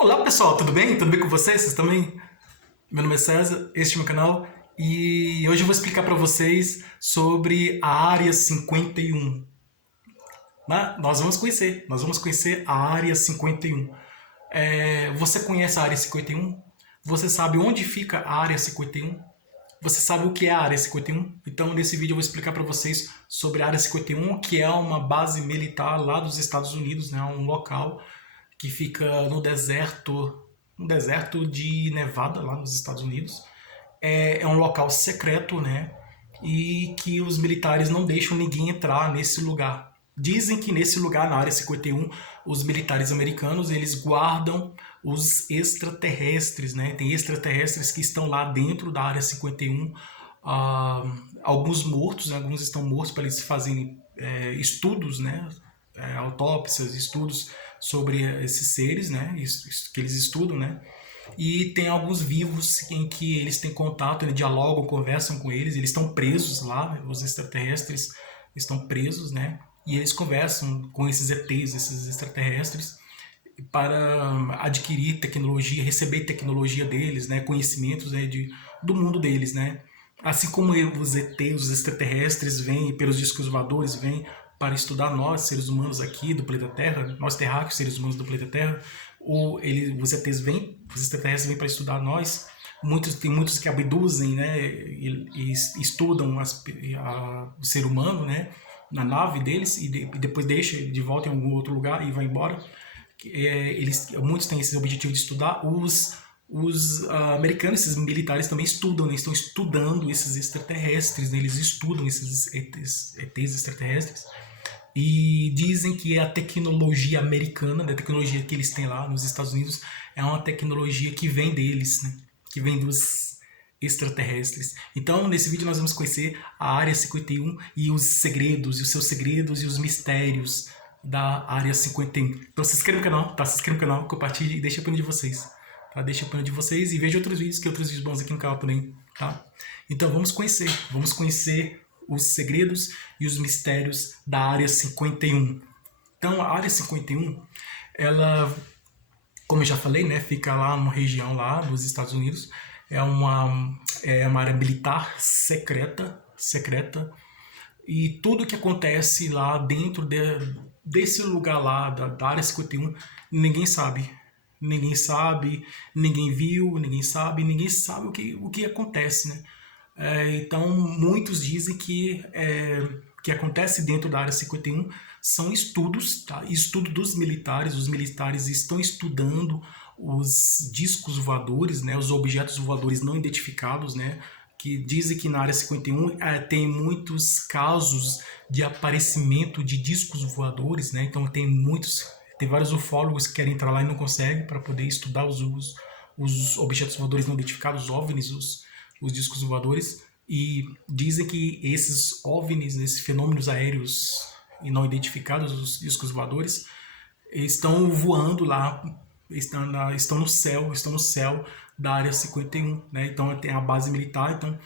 Olá pessoal, tudo bem? Tudo bem com vocês? Vocês também? Meu nome é César, este é o meu canal e hoje eu vou explicar para vocês sobre a Área 51. Né? Nós vamos conhecer a Área 51. Você conhece a Área 51? Você sabe onde fica a Área 51? Você sabe o que é a Área 51? Então, nesse vídeo eu vou explicar para vocês sobre a Área 51, que é uma base militar lá dos Estados Unidos, né? Um local que fica no deserto de Nevada, lá nos Estados Unidos. É um local secreto, né? E que os militares não deixam ninguém entrar nesse lugar. Dizem que nesse lugar, na Área 51, os militares americanos, eles guardam os extraterrestres, né? Tem extraterrestres que estão lá dentro da Área 51, alguns mortos, né? Alguns estão mortos para eles fazerem estudos, né? Autópsias, estudos sobre esses seres, né? Isso que eles estudam, né? E tem alguns vivos em que eles têm contato, eles dialogam, conversam com eles estão presos lá, os extraterrestres estão presos, né? E eles conversam com esses ETs, esses extraterrestres, para adquirir tecnologia, receber tecnologia deles, né? Conhecimentos, né? Do mundo deles, né? Assim como os ETs, os extraterrestres vêm pelos discos voadores, vêm para estudar nós, seres humanos aqui do planeta Terra, nós terráqueos, seres humanos do planeta Terra, os ETs vêm, os extraterrestres vêm para estudar nós. Tem muitos que abduzem, né, e estudam o ser humano, né, na nave deles e depois deixa de volta em algum outro lugar e vai embora. Muitos têm esse objetivo de estudar. Os americanos, esses militares também estudam, né, estão estudando esses extraterrestres, né, eles estudam esses ETs extraterrestres e dizem que a tecnologia americana, a tecnologia que eles têm lá nos Estados Unidos, é uma tecnologia que vem deles, né? Que vem dos extraterrestres. Então, nesse vídeo nós vamos conhecer a Área 51 e os segredos, e os seus segredos e os mistérios da Área 51. Então se inscreva no canal, tá? Se inscreva no canal, compartilhe e deixe a opinião de vocês. Tá? Deixe a opinião de vocês e veja outros vídeos, que outros vídeos bons aqui no canal também, tá? Então vamos conhecer os segredos e os mistérios da Área 51. Então, a Área 51, ela, como eu já falei, né, fica lá numa região lá dos Estados Unidos. É uma área militar secreta, e tudo que acontece lá dentro desse lugar lá, da Área 51, ninguém sabe. Ninguém sabe, ninguém viu, ninguém sabe o que acontece, né? Então, muitos dizem que acontece dentro da Área 51 são estudos, tá? Estudo dos militares. Os militares estão estudando os discos voadores, né? Os objetos voadores não identificados, né? Que dizem que na Área 51 tem muitos casos de aparecimento de discos voadores, né? Então tem vários ufólogos que querem entrar lá e não conseguem para poder estudar os objetos voadores não identificados, os OVNIs, os discos voadores, e dizem que esses OVNIs, esses fenômenos aéreos e não identificados, os discos voadores, estão voando lá, estão no céu da Área 51, né? Então tem a base militar, então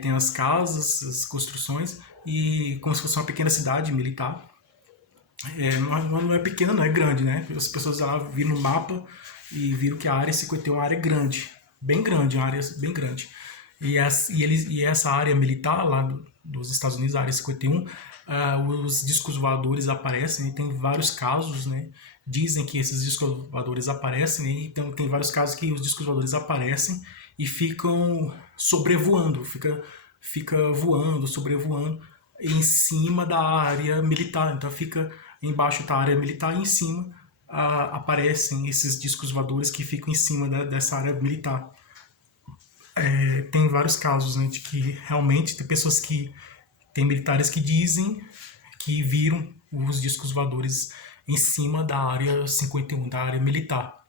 tem as casas, as construções, e como se fosse uma pequena cidade militar. Não é pequena, não é grande, né? As pessoas lá viram no mapa e viram que a Área 51 é uma área grande, uma área bem grande. E essa área militar lá dos Estados Unidos, a Área 51, os discos voadores aparecem, e tem vários casos, né? Dizem que esses discos voadores aparecem, né? Então tem vários casos que os discos voadores aparecem e ficam sobrevoando, fica voando, sobrevoando em cima da área militar. Então fica embaixo da área militar e em cima aparecem esses discos voadores que ficam em cima dessa área militar. Tem vários casos, né, de que realmente tem militares que dizem que viram os discos voadores em cima da área 51, da área militar.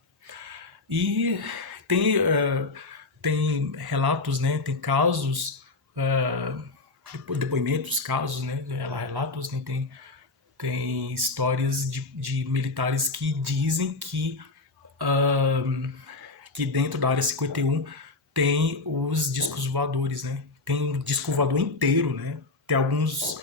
E tem relatos, né, tem casos, depoimentos, casos, né, relatos, né, tem histórias de militares que dizem que dentro da área 51 tem os discos voadores, né? Tem um disco voador inteiro, né? Tem alguns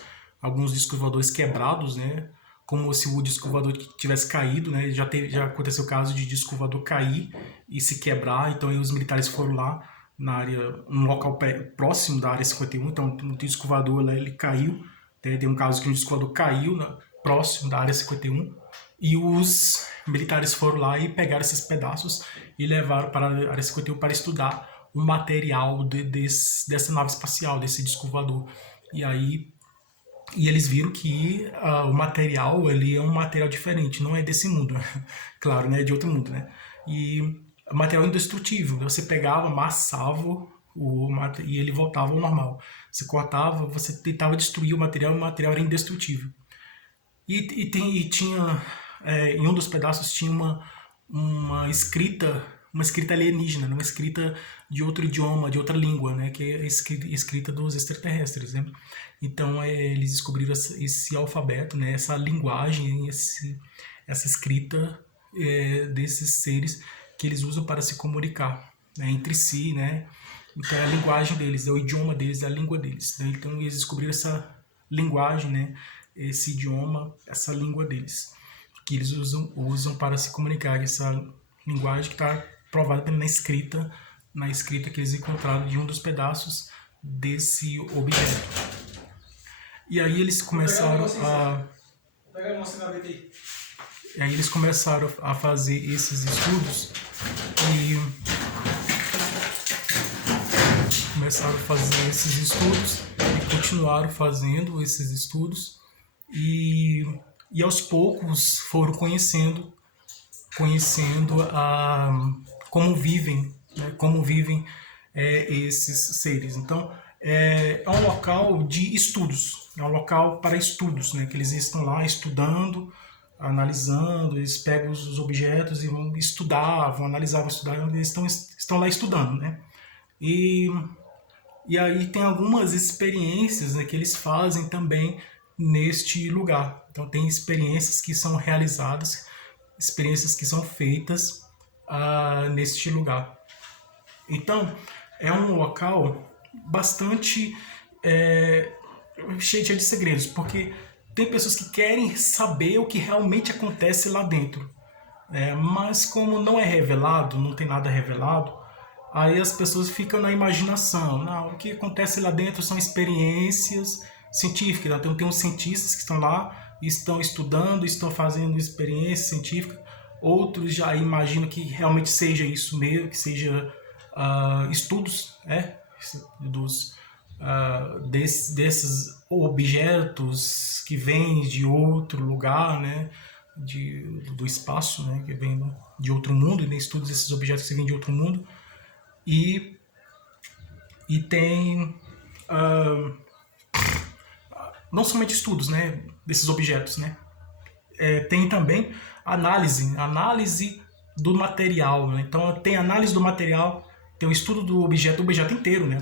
discos voadores quebrados, né? como se o disco voador tivesse caído, né? Já aconteceu o caso de disco voador cair e se quebrar, então aí os militares foram lá na área, um local próximo da área 51, então o disco voador lá, ele caiu, né? Tem um caso que um disco voador caiu próximo da área 51 e os militares foram lá e pegaram esses pedaços e levaram para a área 51 para estudar o material dessa nave espacial, desse disco voador. E eles viram que o material, ele é um material diferente, não é desse mundo, claro, né, é de outro mundo, né? E o material é indestrutível, você pegava, amassava e ele voltava ao normal. Você cortava, você tentava destruir o material era indestrutível. E tinha, em um dos pedaços tinha uma escrita alienígena, uma escrita de outro idioma, de outra língua, né, que é a escrita dos extraterrestres, né? Então eles descobriram esse alfabeto, né, essa linguagem, essa escrita desses seres que eles usam para se comunicar, né, entre si, né? Então é a linguagem deles, é o idioma deles, é a língua deles, né? Então eles descobriram essa linguagem, né, esse idioma, essa língua deles, que eles usam para se comunicar, essa linguagem que está provada na escrita que eles encontraram de um dos pedaços desse objeto. E aí eles começaram a fazer esses estudos e continuaram fazendo esses estudos e aos poucos foram conhecendo como vivem, né, esses seres. Então, é um local de estudos, é um local para estudos, né, que eles estão lá estudando, analisando, eles pegam os objetos e vão estudar, vão analisar, vão estudar, eles estão lá estudando, né? E aí tem algumas experiências, né, que eles fazem também neste lugar. Então tem experiências que são realizadas, experiências que são feitas neste lugar. Então é um local bastante cheio de segredos, porque tem pessoas que querem saber o que realmente acontece lá dentro, mas como não é revelado, não tem nada revelado, aí as pessoas ficam na imaginação. Não, o que acontece lá dentro são experiências científicas. Então tem uns cientistas que estão lá, estão estudando, estão fazendo experiência científica. Outros já imaginam que realmente seja isso mesmo, que seja estudos, desses objetos que vêm de outro lugar, né, do espaço, né, que vem de outro mundo, e estudos desses objetos que vêm de outro mundo. E tem não somente estudos, né, desses objetos, né, tem também análise do material, né? Então tem análise do material, tem o estudo do objeto inteiro, né,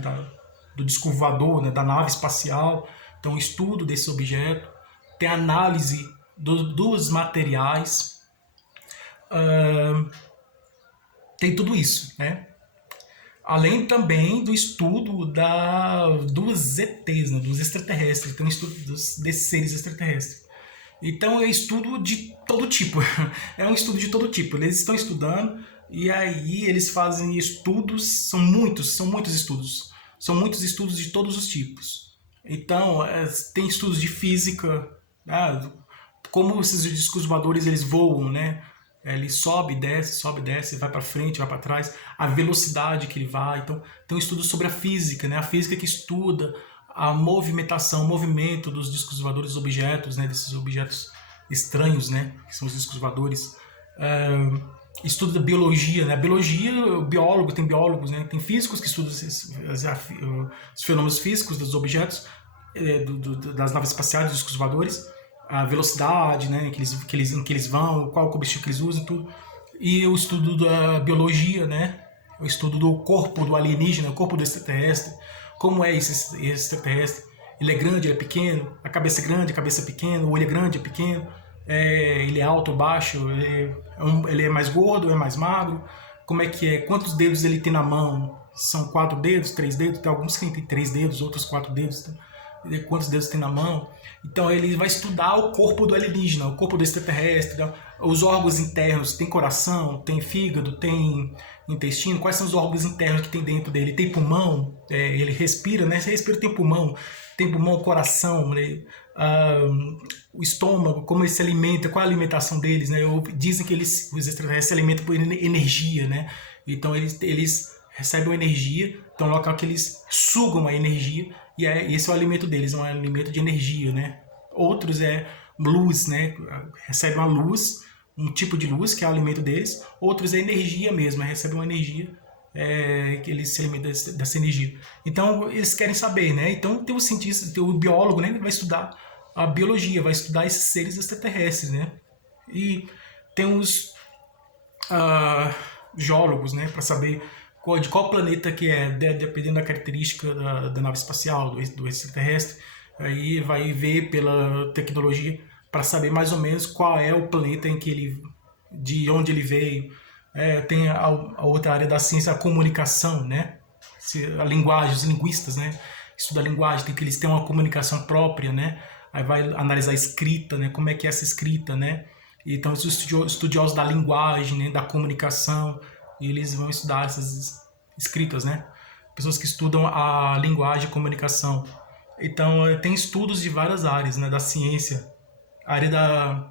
do disco voador, né, da nave espacial, então o estudo desse objeto, tem análise dos materiais, tem tudo isso, né? Além também do estudo dos ETs, né, dos extraterrestres, tem um estudo desses seres extraterrestres. Então é estudo de todo tipo, é um estudo de todo tipo, eles estão estudando e aí eles fazem estudos, são muitos estudos, de todos os tipos. Então tem estudos de física, como esses discos voadores eles voam, né? Ele sobe, desce, vai para frente, vai para trás, a velocidade que ele vai. Então, tem um estudo sobre a física, né? A física que estuda a movimentação, o movimento dos discos voadores, dos objetos, né? Desses objetos estranhos, né? Que são os discos voadores. Estudo da biologia, né? A biologia, tem biólogos, né? Tem físicos que estudam os fenômenos físicos dos objetos, das naves espaciais, dos discos voadores. A velocidade, né, em que eles vão, qual o combustível que eles usam, tudo. E o estudo da biologia, né, o estudo do corpo do alienígena, o corpo do extraterrestre, como é esse extraterrestre. Ele é grande, ele é pequeno, a cabeça é grande, a cabeça é pequena, o olho é grande, é pequeno, ele é alto ou baixo, ele é mais gordo, é mais magro, como é que é, quantos dedos ele tem na mão, são 4 dedos, 3 dedos, tem alguns que têm 3 dedos, outros 4 dedos, quantos dedos tem na mão. Então ele vai estudar o corpo do alienígena, o corpo do extraterrestre, os órgãos internos, tem coração, tem fígado, tem intestino, quais são os órgãos internos que tem dentro dele, tem pulmão, ele respira, né? Se respira tem pulmão, coração, né? O estômago, como ele se alimenta, qual a alimentação deles, né? Dizem que os extraterrestres se alimentam por energia, né? Então eles recebem energia, então é um local que eles sugam a energia, e esse é o alimento deles, é um alimento de energia, né? Outros é luz, né? Recebem uma luz, um tipo de luz que é o alimento deles. Outros é energia mesmo, recebem uma energia, que eles se alimentam dessa energia. Então eles querem saber, né? Então tem o cientista, tem o biólogo, né? Ele vai estudar a biologia, vai estudar esses seres extraterrestres, né? E tem os geólogos, né? Para saber de qual planeta que é, dependendo da característica da nave espacial, do extraterrestre. Aí vai ver pela tecnologia para saber mais ou menos qual é o planeta de onde ele veio. Tem a outra área da ciência, a comunicação, né? A linguagem, os linguistas, né? Estuda a linguagem, tem que eles têm uma comunicação própria, né? Aí vai analisar a escrita, né? Como é que é essa escrita, né? Então os estudiosos da linguagem, né? Da comunicação, eles vão estudar essas escritas, né? Pessoas que estudam a linguagem e comunicação. Então tem estudos de várias áreas, né? Da ciência, a área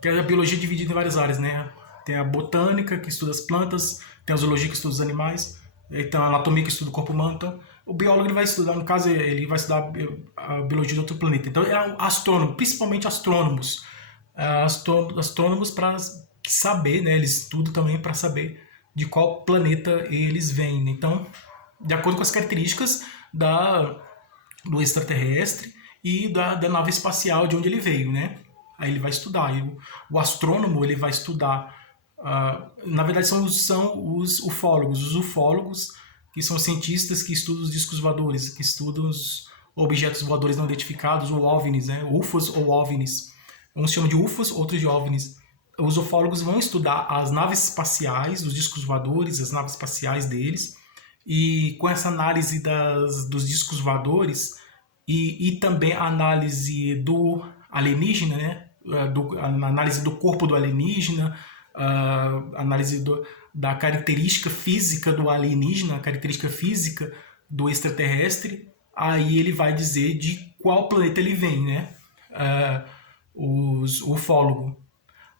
que a biologia é dividida em várias áreas, né? Tem a botânica, que estuda as plantas, tem a zoologia, que estuda os animais, então a anatomia, que estuda o corpo humano. Então, o biólogo ele vai estudar, no caso, ele vai estudar a biologia de outro planeta. Então, é astrônomo, principalmente astrônomos. Astrônomos para saber, né? Eles estudam também para saber de qual planeta eles vêm. Então, de acordo com as características do extraterrestre e da nave espacial de onde ele veio, né? Aí ele vai estudar. E o astrônomo ele vai estudar. Na verdade, são os ufólogos. Os ufólogos, que são cientistas que estudam os discos voadores, que estudam os objetos voadores não identificados, ou OVNIs, né? UFOs ou OVNIs. Uns chamam de UFOs, outros de OVNIs. Os ufólogos vão estudar as naves espaciais, os discos voadores, as naves espaciais deles, e com essa análise dos discos voadores e também a análise do alienígena, né? A análise do corpo do alienígena, a análise da característica física do alienígena, a característica física do extraterrestre, aí ele vai dizer de qual planeta ele vem, né? O ufólogo.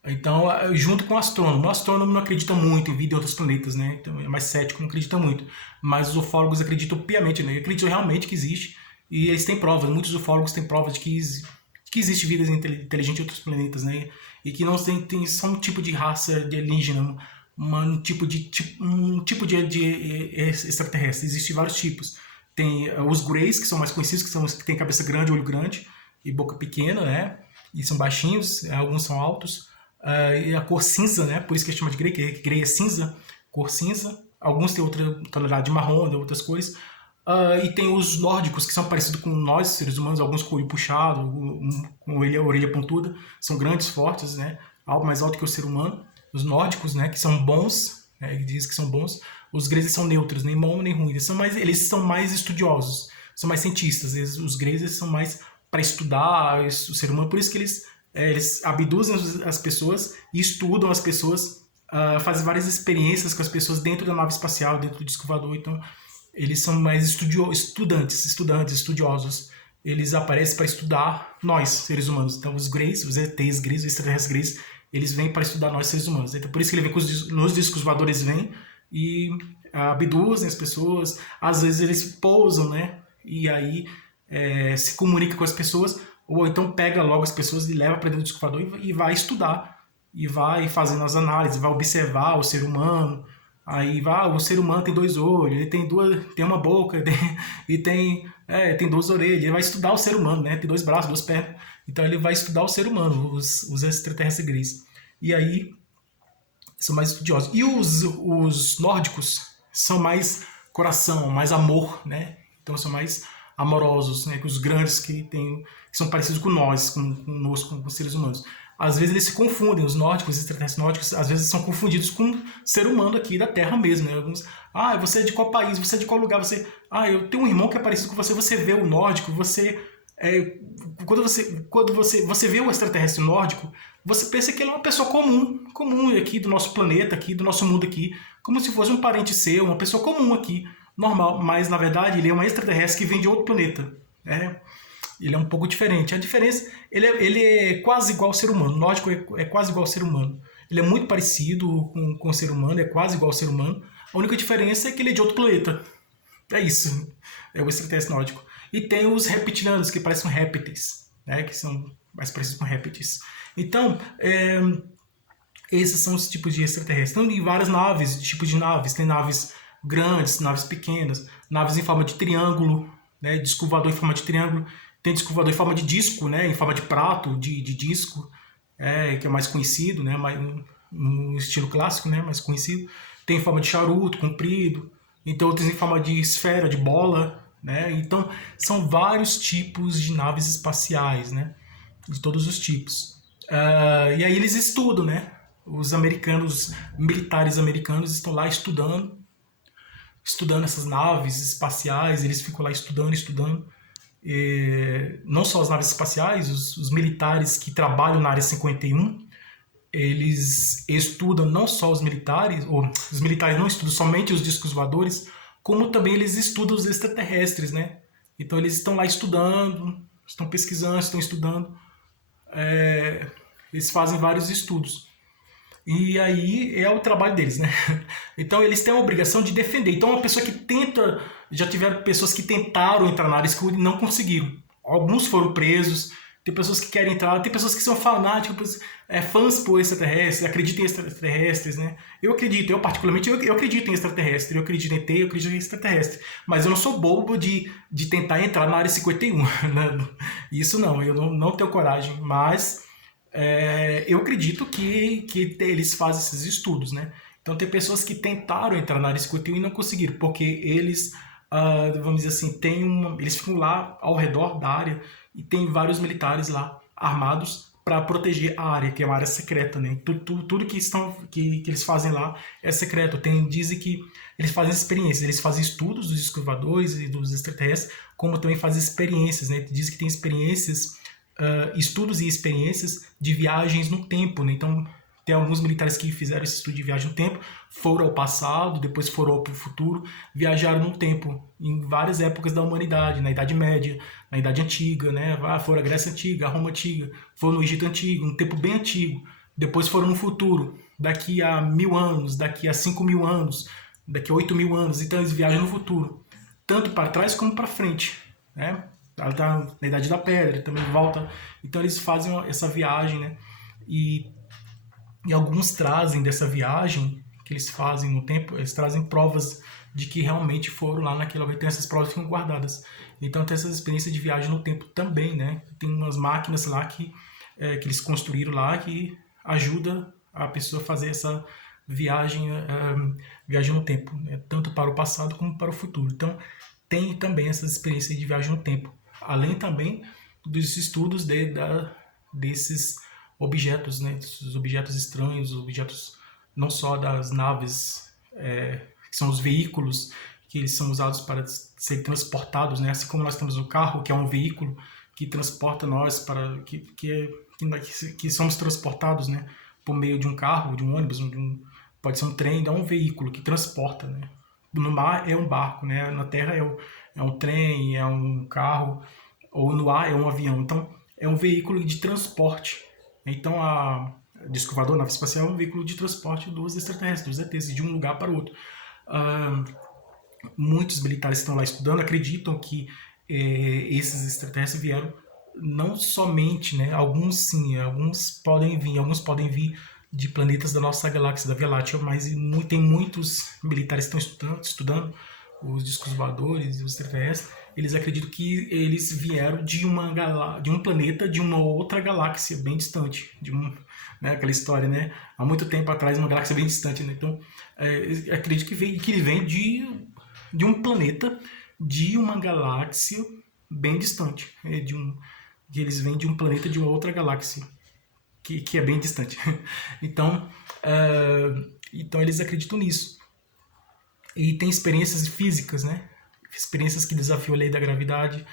Então, junto com o astrônomo não acredita muito em vida em outros planetas, né? Então, é mais cético, não acredita muito. Mas os ufólogos acreditam piamente, né? Acreditam realmente que existe, e eles têm provas, muitos ufólogos têm provas de que existe vida inteligente em outros planetas, né? E que não tem só um tipo de raça de alienígena, um tipo de extraterrestre. Existem vários tipos. Tem os Greys, que são mais conhecidos, que são os que têm cabeça grande, olho grande e boca pequena, né? E são baixinhos, alguns são altos. E a cor cinza, né? Por isso que a gente chama de Grey, que Grey é cinza, cor cinza. Alguns têm outra tonalidade de marrom, de outras cores. E tem os nórdicos, que são parecidos com nós, seres humanos, alguns com o olho puxado, com a orelha pontuda, são grandes, fortes, né? Algo mais alto que o ser humano. Os nórdicos, né? Que são bons, né? Diz que são bons. Os greys são neutros, nem bom nem ruim. Eles são mais estudiosos, são mais cientistas. Os greys são mais para estudar o ser humano, por isso que eles abduzem as pessoas e estudam as pessoas, fazem várias experiências com as pessoas dentro da nave espacial, dentro do disco voador. Então, eles são mais estudiosos. Eles aparecem para estudar nós, seres humanos. Então, os Greys, os ETs Greys, os extraterrestres Greys, eles vêm para estudar nós, seres humanos. Então, por isso que ele vem nos discos voadores, vêm e abduzem as pessoas. Às vezes, eles pousam, né? E aí se comunica com as pessoas, ou então pega logo as pessoas e leva para dentro do disco voador e vai estudar. E vai fazendo as análises, vai observar o ser humano. Aí o ser humano tem 2 olhos, ele tem uma boca, tem 2 orelhas. Ele vai estudar o ser humano, né? Tem 2 braços, 2 pernas. Então ele vai estudar o ser humano, os extraterrestres Greys. E aí são mais estudiosos. E os nórdicos são mais coração, mais amor, né? Então são mais amorosos, né? Que os grandes que são parecidos com nós, conosco, com os seres humanos. às vezes eles se confundem, os nórdicos, os extraterrestres nórdicos, às vezes são confundidos com o ser humano aqui da Terra mesmo, né? Alguns, você é de qual país, você é de qual lugar, você... eu tenho um irmão que é parecido com você, você vê o nórdico, quando você vê o extraterrestre nórdico, você pensa que ele é uma pessoa comum aqui do nosso planeta, aqui do nosso mundo aqui, como se fosse um parente seu, uma pessoa comum aqui, normal, mas na verdade ele é um extraterrestre que vem de outro planeta, né? Ele é um pouco diferente. A diferença, ele é quase igual ao ser humano. O nórdico é quase igual ao ser humano. Ele é muito parecido com o ser humano, é quase igual ao ser humano. A única diferença é que ele é de outro planeta. É isso. É o extraterrestre nórdico. E tem os reptilianos, que parecem répteis, né? Que são mais parecidos com répteis. Então, esses são os tipos de extraterrestres. Então, tem várias naves, tipos de naves. Tem naves grandes, naves pequenas, naves em forma de triângulo, né? Disco voador em forma de triângulo. Tem disco voador em forma de disco, né? Em forma de prato, de disco, que é mais conhecido, né? Um estilo clássico, né? Mais conhecido. Tem em forma de charuto, comprido. Então, outros em forma de esfera, de bola, né? Então, são vários tipos de naves espaciais, né? De todos os tipos. E aí eles estudam, né? Os americanos, militares americanos, estão lá estudando essas naves espaciais, eles ficam lá estudando. Não só as naves espaciais, os militares que trabalham na Área 51, eles estudam não só os militares, ou os militares não estudam somente os discos voadores, como também eles estudam os extraterrestres, né? Então eles estão lá estudando, estão pesquisando, estão estudando, eles fazem vários estudos. E aí é o trabalho deles, né? Então eles têm a obrigação de defender. Então uma pessoa que tenta... Já tiveram pessoas que tentaram entrar na área escura e não conseguiram. Alguns foram presos, tem pessoas que querem entrar, tem pessoas que são fanáticas, fãs por extraterrestres, acreditam em extraterrestres, né? Eu acredito, eu particularmente, eu acredito em extraterrestre, eu acredito em ET, eu acredito em extraterrestre. Mas eu não sou bobo de tentar entrar na área 51. Né? Isso não, eu não tenho coragem, mas... eu acredito que eles fazem esses estudos, né? Então tem pessoas que tentaram entrar na área 51 e não conseguiram, porque eles, vamos dizer assim, eles ficam lá ao redor da área e tem vários militares lá armados para proteger a área, que é uma área secreta, né? Tudo que eles fazem lá é secreto. Dizem que eles fazem experiências, eles fazem estudos dos escovadores e dos extraterrestres, como também fazem experiências, né? Dizem que tem experiências, estudos e experiências de viagens no tempo, né? Então tem alguns militares que fizeram esse estudo de viagem no tempo, foram ao passado, depois foram para o futuro, viajaram no tempo em várias épocas da humanidade, na Idade Média, na Idade Antiga, né? Foram à Grécia Antiga, à Roma Antiga, foram no Egito Antigo, um tempo bem antigo, depois foram no futuro, daqui a 1000 anos, daqui a 5000 anos, daqui a 8000 anos, então eles viajam no futuro, tanto para trás como para frente, né? Ela está na Idade da Pedra, também volta. Então eles fazem essa viagem, né? E alguns trazem dessa viagem que eles fazem no tempo, eles trazem provas de que realmente foram lá naquele lugar. Então essas provas ficam guardadas. Então tem essas experiências de viagem no tempo também, né? Tem umas máquinas lá que eles construíram lá que ajuda a pessoa a fazer essa viagem no tempo, né? Tanto para o passado como para o futuro. Então tem também essas experiências de viagem no tempo. Além também dos estudos desses objetos, né? Esses objetos estranhos, objetos não só das naves, que são os veículos que eles são usados para serem transportados, né? Assim como nós temos o carro, que é um veículo que transporta nós para que somos transportados, né? Por meio de um carro, de um ônibus, pode ser um trem, é um veículo que transporta, né? No mar é um barco, né? Na terra é um trem, é um carro, ou no ar é um avião. Então, é um veículo de transporte. Então, a disco voador, a nave espacial, é um veículo de transporte dos extraterrestres, dos ETs, de um lugar para o outro. Muitos militares estão lá estudando, acreditam que esses extraterrestres vieram não somente, né? Alguns sim, alguns podem vir de planetas da nossa galáxia, da Via Láctea, mas tem muitos militares que estão estudando os discos voadores e os extraterrestres. Eles acreditam que eles vieram de um planeta de uma outra galáxia bem distante, né, aquela história, né? Há muito tempo atrás, uma galáxia bem distante, né? Então, acredito que ele vem de um planeta, de uma galáxia bem distante, que eles vêm de um planeta de uma outra galáxia, que é bem distante. Então, então eles acreditam nisso. E tem experiências físicas, né? Experiências que desafiam a lei da gravidade,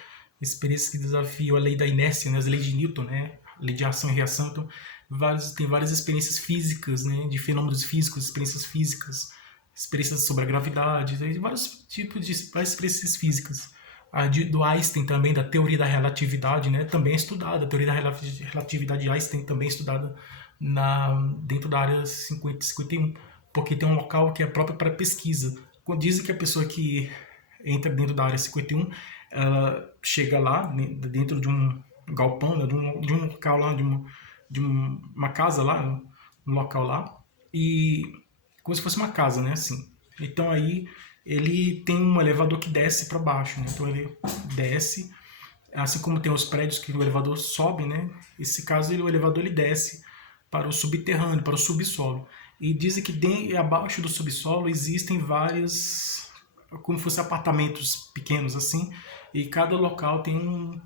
experiências que desafiam a lei da inércia, né? As leis de Newton, né? A lei de ação e reação. Então, tem várias experiências físicas, né? De fenômenos físicos, experiências sobre a gravidade, tem vários tipos de várias experiências físicas. Do Einstein também, da teoria da relatividade, né? Também é estudada. A teoria da relatividade de Einstein também é estudada dentro da área 50-51, porque tem um local que é próprio para pesquisa. Dizem que a pessoa que entra dentro da área 51, ela chega lá, dentro de um galpão, né, de um local lá, de uma casa lá, um local lá, e como se fosse uma casa, né, assim. Então aí ele tem um elevador que desce para baixo, né? Então ele desce, assim como tem os prédios que o elevador sobe, né? Nesse caso o elevador ele desce para o subterrâneo, para o subsolo. E dizem que abaixo do subsolo existem vários, como se fossem apartamentos pequenos assim, e cada local tem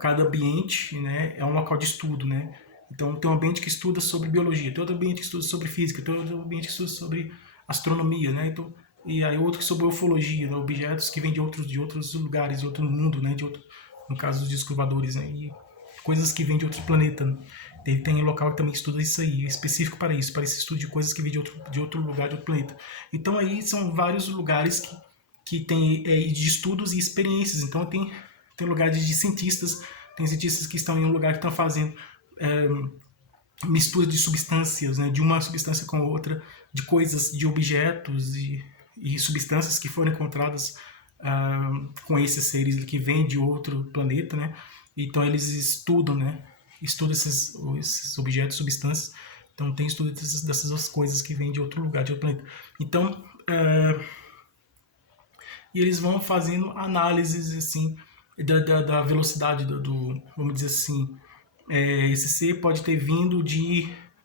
cada ambiente, né, é um local de estudo, né? Então tem um ambiente que estuda sobre biologia, tem outro ambiente que estuda sobre física, tem outro ambiente que estuda sobre astronomia, né? Então, e aí outro que sobre ufologia, né? Objetos que vêm de outros lugares, de outro mundo, né? No caso dos discos voadores, né? E coisas que vêm de outro planeta, né? Tem local que também estuda isso aí, específico para isso, para esse estudo de coisas que vêm de outro lugar, de outro planeta. Então aí são vários lugares que tem de estudos e experiências. Então tem lugares de cientistas, tem cientistas que estão em um lugar que estão fazendo mistura de substâncias, né, de uma substância com outra, de coisas, de objetos e substâncias que foram encontradas com esses seres que vêm de outro planeta, né? Então eles estudam, né? Estudam esses objetos, substâncias. Então tem estudo dessas coisas que vêm de outro lugar, de outro planeta. Então e eles vão fazendo análises assim da velocidade vamos dizer assim, esse ser pode ter vindo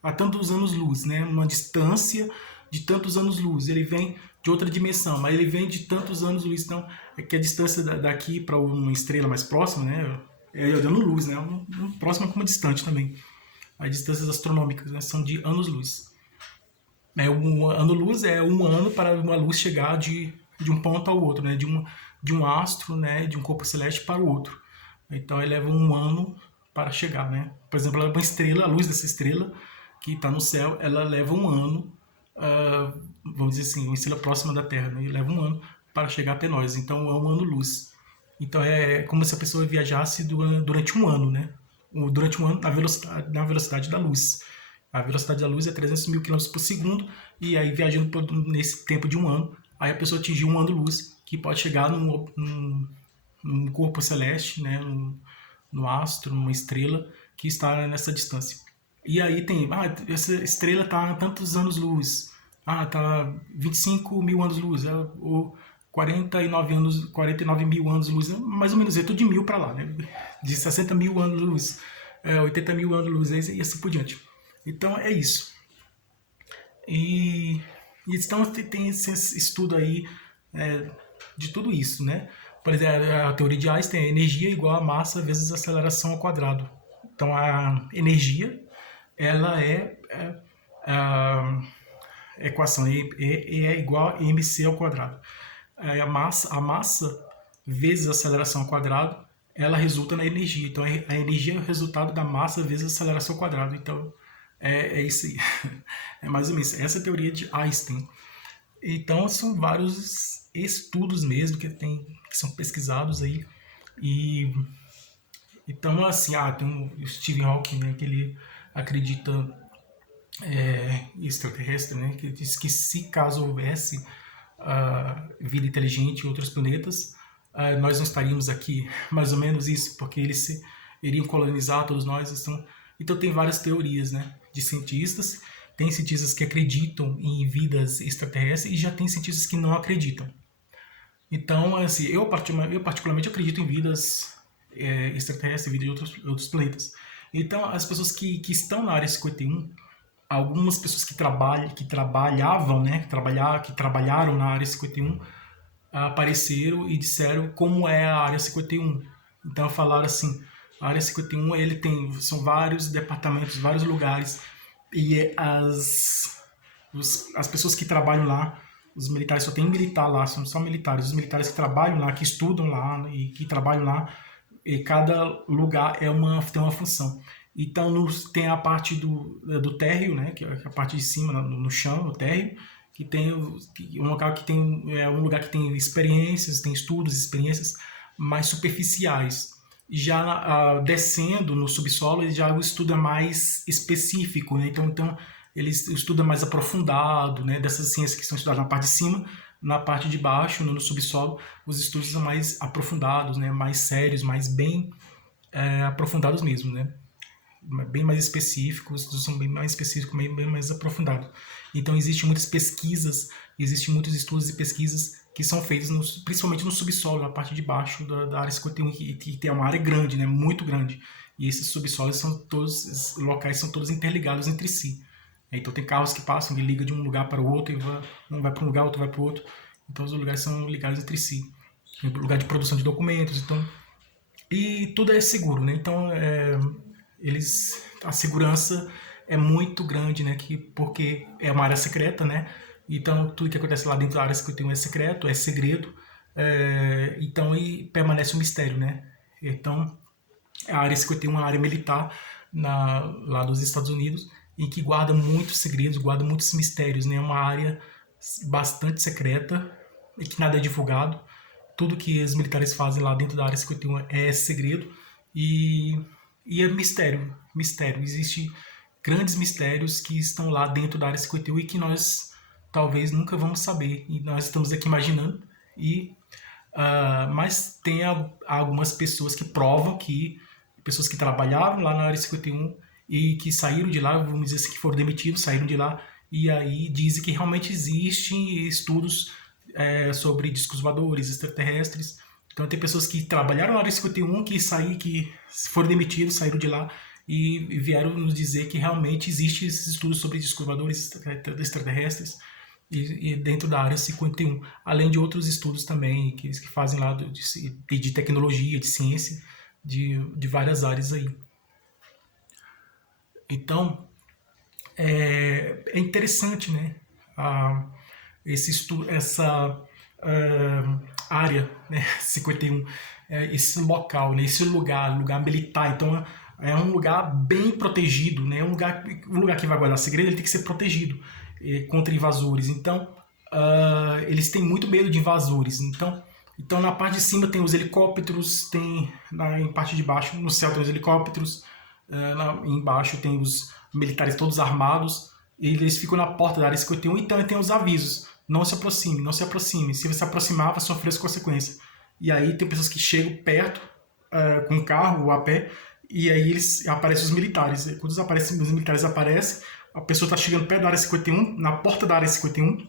a tantos anos-luz, né? Uma distância de tantos anos-luz. Ele vem de outra dimensão, mas ele vem de tantos anos-luz. Então, é que a distância daqui para uma estrela mais próxima, né? É ano-luz, né? Um próximo como distante também. As distâncias astronômicas, né, são de anos-luz. Um ano-luz é um ano para uma luz chegar de um ponto ao outro, né? De um astro, né? De um corpo celeste para o outro. Então, ele leva um ano para chegar, né? Por exemplo, uma estrela, a luz dessa estrela que está no céu, ela leva um ano, vamos dizer assim, uma estrela próxima da Terra, né? E leva um ano para chegar até nós. Então, é um ano-luz. Então, é como se a pessoa viajasse durante um ano, né? Durante um ano, na velocidade da luz. A velocidade da luz é 300 mil km por segundo, e aí viajando nesse tempo de um ano, aí a pessoa atingiu um ano-luz, que pode chegar num corpo celeste, né? No astro, numa estrela que está nessa distância. E aí tem, essa estrela está a tantos anos-luz, está 25 mil anos-luz, ou 49 mil anos-luz, mais ou menos, é tudo de mil para lá, né? De 60 mil anos-luz, 80 mil anos-luz, e assim por diante. Então é isso. E então tem esse estudo aí de tudo isso, né? Por exemplo, a teoria de Einstein é energia igual a massa vezes aceleração ao quadrado. Então a energia, ela a equação E é igual a mc ao quadrado. A massa vezes a aceleração ao quadrado, ela resulta na energia. Então a energia é o resultado da massa vezes a aceleração ao quadrado. Então é isso aí. É mais ou menos essa é a teoria de Einstein. Então são vários estudos mesmo que são pesquisados aí. E então assim, tem o Stephen Hawking, né, que ele acredita extraterrestre, né, que diz que se caso houvesse vida inteligente em outros planetas, nós não estaríamos aqui, mais ou menos isso, porque eles iriam colonizar todos nós. Então tem várias teorias, né, de cientistas. Tem cientistas que acreditam em vidas extraterrestres e já tem cientistas que não acreditam. Então, assim, eu particularmente acredito em vidas extraterrestres, vida de outros planetas. Então, as pessoas que estão na área 51, algumas pessoas que trabalhavam, né, que trabalharam na área 51, apareceram e disseram como é a área 51. Então, falaram assim, A área 51, são vários departamentos, vários lugares, e as pessoas que trabalham lá, os militares, só tem militar lá, são só militares. Os militares que trabalham lá, que estudam lá, né, e que trabalham lá, e cada lugar tem uma função. Então tem a parte do térreo, né, que é a parte de cima, no chão, no térreo, que tem um local que tem um lugar que tem experiências, tem estudos, experiências mais superficiais. Já descendo no subsolo, já o estudo é mais específico, né? Então eles estudam mais aprofundado, né? Dessas ciências que estão estudadas na parte de cima, na parte de baixo, no subsolo, os estudos são mais aprofundados, né? Mais sérios, mais bem aprofundados mesmo, né? Bem mais específicos, os estudos são bem mais específicos, bem mais aprofundados. Então existem muitas pesquisas, existem muitos estudos e pesquisas que são feitos principalmente no subsolo, na parte de baixo da área 51, que tem uma área grande, né, muito grande. E esses subsolos os locais são todos interligados entre si. Então tem carros que passam, que ligam de um lugar para o outro, um vai para um lugar, outro vai para o outro. Então os lugares são ligados entre si. Tem lugar de produção de documentos, então... E tudo é seguro, né? Então a segurança é muito grande, né? Porque é uma área secreta, né? Então tudo que acontece lá dentro da área 51 é secreto, é segredo, então e permanece um mistério, né? Então a área 51 é uma área militar lá dos Estados Unidos e que guarda muitos segredos, guarda muitos mistérios, né? É uma área bastante secreta e que nada é divulgado. Tudo que os militares fazem lá dentro da área 51 é segredo e é mistério. Existem grandes mistérios que estão lá dentro da área 51 e que nós talvez nunca vamos saber. E nós estamos aqui imaginando. Mas tem algumas pessoas que provam pessoas que trabalharam lá na área 51 e que saíram de lá, vamos dizer assim, que foram demitidos, saíram de lá, e aí dizem que realmente existem estudos sobre discos voadores, extraterrestres. Então tem pessoas que trabalharam na área 51, que foram demitidos, saíram de lá e vieram nos dizer que realmente existem esses estudos sobre discos voadores, extraterrestres, e dentro da área 51, além de outros estudos também que fazem lá de tecnologia, de ciência, de várias áreas aí. Então, é interessante, né? Essa área, né, 51, esse local, né, esse lugar militar. Então, é um lugar bem protegido, né? Um lugar que vai guardar segredo, ele tem que ser protegido contra invasores. Então, eles têm muito medo de invasores. Então na parte de cima tem os helicópteros, em parte de baixo, no céu tem os helicópteros, embaixo tem os militares todos armados, e eles ficam na porta da área 51, então tem os avisos: não se aproxime, não se aproxime, se você se aproximar vai sofrer as consequências. E aí tem pessoas que chegam perto, com um carro ou a pé, e aí aparecem os militares. E quando os militares aparecem, a pessoa está chegando perto da área 51, na porta da área 51,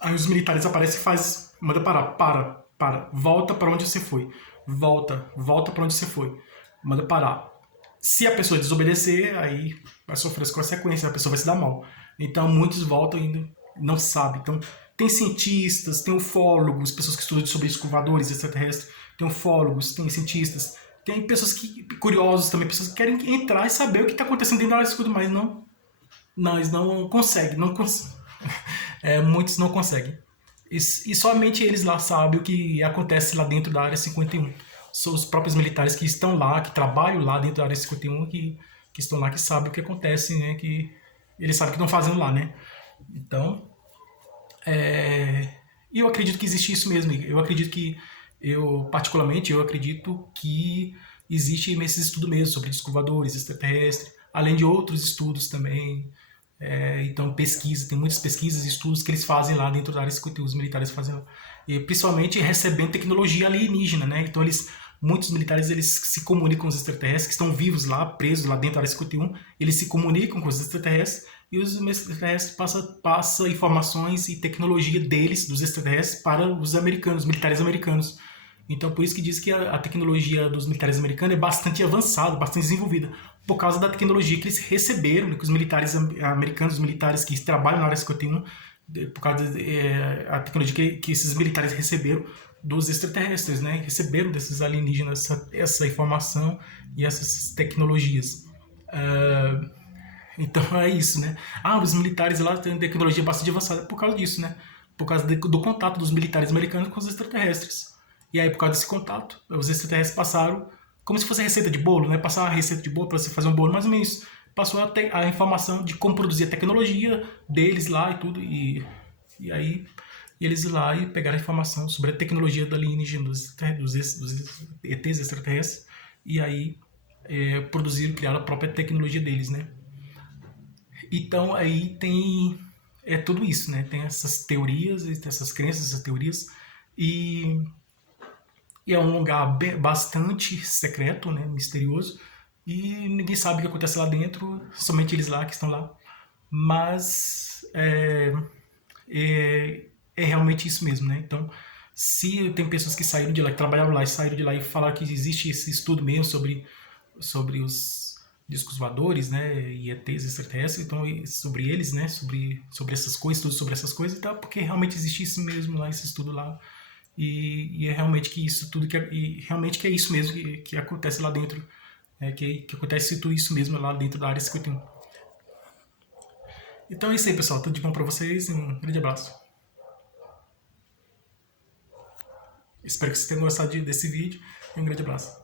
aí os militares aparecem e manda parar, volta para onde você foi, volta para onde você foi, manda parar. Se a pessoa desobedecer, aí vai sofrer as consequências, a pessoa vai se dar mal. Então muitos voltam e ainda não sabem. Então tem cientistas, tem ufólogos, pessoas que estudam sobre escovadores extraterrestres, tem ufólogos, tem cientistas, tem pessoas curiosos também, pessoas que querem entrar e saber o que está acontecendo dentro da área escura, mas eles não conseguem, muitos não conseguem. E somente eles lá sabem o que acontece lá dentro da área 51. São os próprios militares que estão lá, que trabalham lá dentro da área 51, que estão lá, que sabem o que acontece, né? Que eles sabem o que estão fazendo lá, né? Então, eu acredito que existe isso mesmo. Particularmente, eu acredito que existe esse estudo mesmo sobre discos voadores, extraterrestres, além de outros estudos também. Então tem muitas pesquisas e estudos que eles fazem lá dentro da área 51, os militares fazem lá. E principalmente recebendo tecnologia alienígena, né? Então muitos militares eles se comunicam com os extraterrestres que estão vivos lá, presos lá dentro da área 51, eles se comunicam com os extraterrestres e os extraterrestres passam informações e tecnologia dos extraterrestres para os militares americanos. Então por isso que diz que a tecnologia dos militares americanos é bastante avançada, bastante desenvolvida, por causa da tecnologia que eles receberam, né, que os militares americanos, os militares que trabalham na área 51, por causa da tecnologia que esses militares receberam dos extraterrestres, né? Receberam desses alienígenas essa informação e essas tecnologias. Ah, então é isso, né? Ah, os militares lá têm tecnologia bastante avançada por causa disso, né? Por causa do contato dos militares americanos com os extraterrestres. E aí, por causa desse contato, os extraterrestres passaram, como se fosse receita de bolo, né? Passar uma receita de bolo para você fazer um bolo, mais ou menos isso. Passou a informação de como produzir a tecnologia deles lá e tudo. E aí, eles ir lá e pegaram a informação sobre a tecnologia da alienígena, dos ETs extraterrestres. E aí, produziram, criaram a própria tecnologia deles, né? Então aí tem tudo isso, né? Tem essas teorias, essas crenças, essas teorias e, e é um lugar bastante secreto, né? Misterioso e ninguém sabe o que acontece lá dentro, somente eles lá que estão lá. Mas é realmente isso mesmo, né? Então, se tem pessoas que saíram de lá, que trabalharam lá e saíram de lá e falaram que existe esse estudo mesmo sobre os discos voadores, né, e ETs extraterrestres, então sobre eles, né, sobre essas coisas, tudo sobre essas coisas, tá? Porque realmente existe isso mesmo lá, esse estudo lá, e é realmente que isso tudo realmente que é isso mesmo que acontece lá dentro, que acontece tudo isso mesmo lá dentro da área 51. Então é isso aí, pessoal, tudo de bom pra vocês, e um grande abraço. Espero que vocês tenham gostado desse vídeo e um grande abraço.